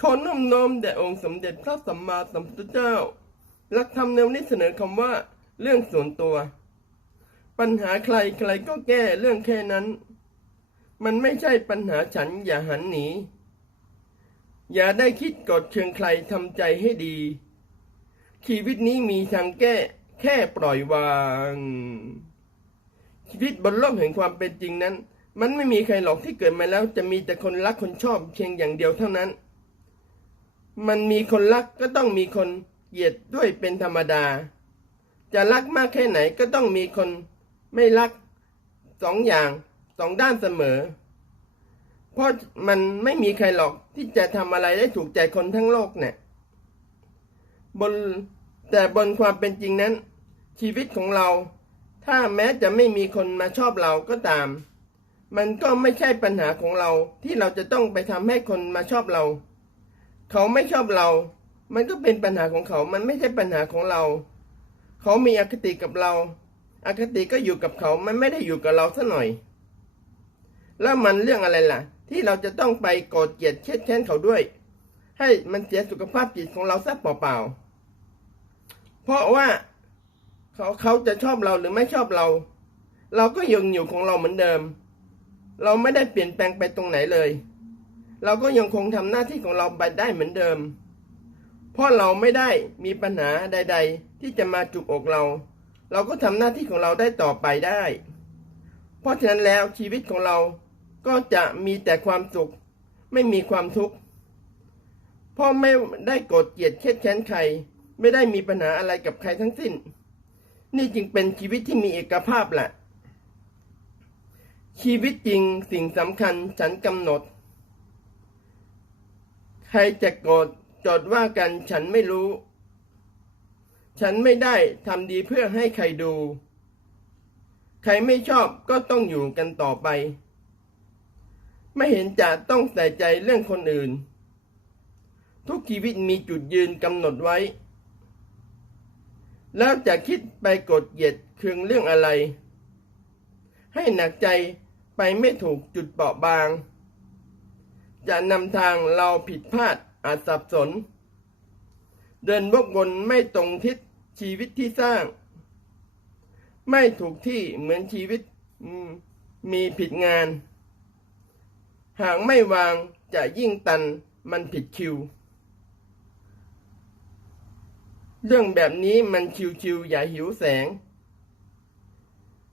ขอน้อมน้อมแด่องค์สมเด็จพระสัมมาสัมพุทธเจ้า หลักธรรมแนวนี้เสนอคำว่า เรื่องส่วนตัว ปัญหาใครใครก็แก้เรื่องแค่นั้น มันไม่ใช่ปัญหาฉันอย่าหันหนี อย่าได้คิดกดเชิงใครทำใจให้ดี ชีวิตนี้มีทางแก้แค่ปล่อยวาง ชีวิตบนโลกแห่งความเป็นจริงนั้น มันไม่มีใครหรอกที่เกิดมาแล้วจะมีแต่คนรักคนชอบเพียงอย่างเดียวเท่านั้น มันมีคนรักก็ต้องมีคนเกลียดด้วยเป็นธรรมดา จะรักมากแค่ไหนก็ต้องมีคนไม่รักสองอย่างสองด้านเสมอ เพราะมันไม่มีใครหรอกที่จะทำอะไรได้ถูกใจคนทั้งโลกเนี่ยบนแต่บนความเป็นจริงนั้น ชีวิตของเรา ถ้าแม้จะไม่มีคนมาชอบเราก็ตาม มันก็ไม่ใช่ปัญหาของเราที่เราจะต้องไปทำให้คนมาชอบเรา เขาไม่ชอบเรา มันก็เป็นปัญหาของเขา มันไม่ใช่ปัญหาของเรา เขามีอคติกับเรา อคติก็อยู่กับเขา มันไม่ได้อยู่กับเราซะหน่อย แล้วมันเรื่องอะไรล่ะ ที่เราจะต้องไปโกรธเกลียดเช็ดแค้นเขาด้วย ให้มันเสียสุขภาพจิตของเราซะเปล่าๆ เพราะว่าเขาเขาจะชอบเราหรือไม่ชอบเรา เราก็ยังอยู่ของเราเหมือนเดิม เราไม่ได้เปลี่ยนแปลงไปตรงไหนเลย เราก็ยังคงทำหน้าที่ของเราไปได้เหมือนเดิม เพราะเราไม่ได้มีปัญหาใด ๆ ที่จะมาจุกอกเรา เราก็ทำหน้าที่ของเราได้ต่อไปได้ เพราะฉะนั้นแล้วชีวิตของเราก็จะมีแต่ความสุข ไม่มีความทุกข์เพราะไม่ได้โกรธเกลียดเครียดแค้นใคร ไม่ได้มีปัญหาอะไรกับใครทั้งสิ้น นี่จึงเป็นชีวิตที่มีเอกภาพแหละชีวิตจริงสิ่งสำคัญฉันกำหนด ครจะโกรธจดว่ากันฉันไม่รู้ ฉันไม่ได้ทำดีเพื่อให้ใครดู ใครไม่ชอบก็ต้องอยู่กันต่อไป ไม่เห็นจะต้องใส่ใจเรื่องคนอื่น ทุกชีวิตมีจุดยืนกำหนดไว้ แล้วจะคิดไปกดเหยียดเคืองเรื่องอะไร ให้หนักใจไปไม่ถูกจุดเปราะบาง จะนำทางเราผิดพลาดอาจสับสน เดินวกวนไม่ตรงทิศชีวิตที่สร้าง ไม่ถูกที่เหมือนชีวิตมีผิดงาน หากไม่วางจะยิ่งตันมันผิดคิว เรื่องแบบนี้มันชิวๆอย่าหิวแสง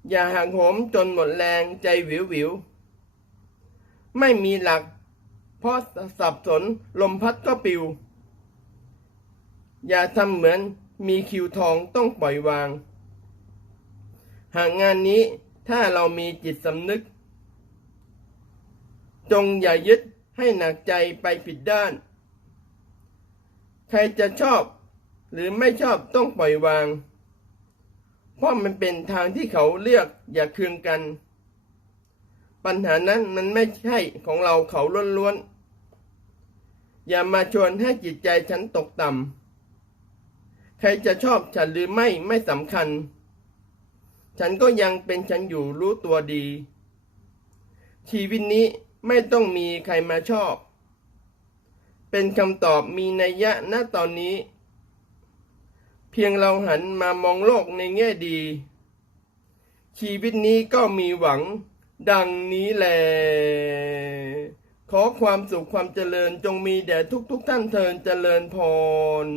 อย่าหักโหมจนหมดแรงใจวิววิว ไม่มีหลัก เพราะสับสนลมพัดก็ปิว อย่าทำเหมือนมีคิวทองต้องปล่อยวาง หากงานนี้ถ้าเรามีจิตสำนึก จงอย่ายึดให้หนักใจไปผิดด้าน ใครจะชอบหรือไม่ชอบต้องปล่อยวาง เพราะมันเป็นทางที่เขาเลือกอย่าเคืองกัน ปัญหานั้นมันไม่ใช่ของเราเขาล้วนๆ อย่ามาชวนให้จิตใจฉันตกต่ำใครจะชอบฉันหรือไม่ไม่สำคัญ ฉันก็ยังเป็นฉันอยู่รู้ตัวดี ชีวิตนี้ไม่ต้องมีใครมาชอบ เป็นคำตอบมีนัยยะณตอนนี้ เพียงเราหันมามองโลกในแง่ดี ชีวิตนี้ก็มีหวังดังนี้แหละ ขอความสุขความเจริญจงมีแด่ทุกทุกๆท่านเทินเจริญพร